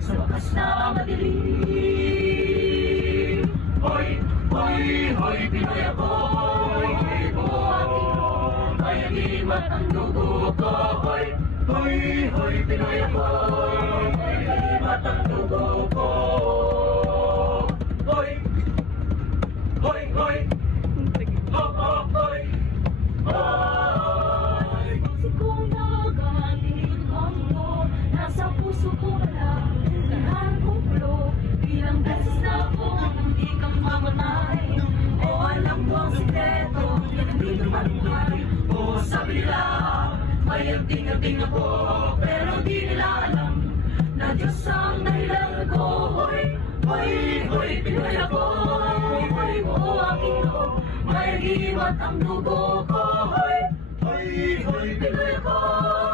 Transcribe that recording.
sa wakas na madilim. Hoy, hoy, hoy, Pinoy ako, hoy po aking bayagim at ang dugo ko. Hoy, hoy, hoy, Pinoy ako, hoy bayagim at ang dugo ko. Hoy, hoy, hoy, ho, ho, hoy, hoy. Puso kong nagaling ang mo, nasa puso ko lang, lahat kong pulo, ilang beses na akong hindi kang mamatay. O alam ko ang sikreto, Hindi naman buhay. O sabi nila, may anting-anting ako, pero di nila alam na Diyos ang dahilan ko. Hoy, hoy, hoy, Pinoy ako, hoy mo aking ko, may agim at ang dugo ko. Hoy, hoy, hoy, Pinoy ako.